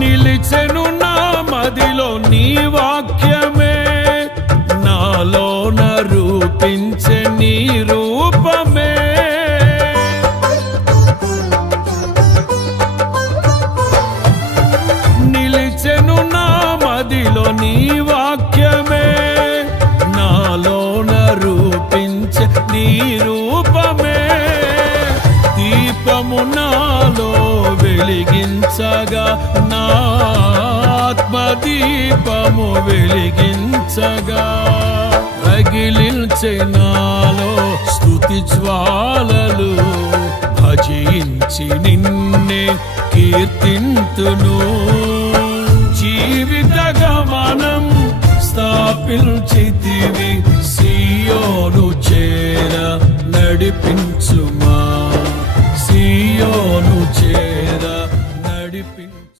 నిలిచెను నా మదిలో నీ వాక్యమే, నాలోన రూపించే నీ రూపమే. నిలిచెను నా మదిలో నీ వాక్యమే, నాలోన రూపించే నీ రూపమే. దీపము నాలో వెలిగించగా, నా ఆత్మదీపము వెలిగించగా, రగిలించే నాలో స్తుతి జ్వాలలు. భజించి నిన్నే కీర్తింతును, జీవిత గమనం స్థాపించితివి. సియోను చేర నడిపించుమా, సియోను చేర నడిపించు.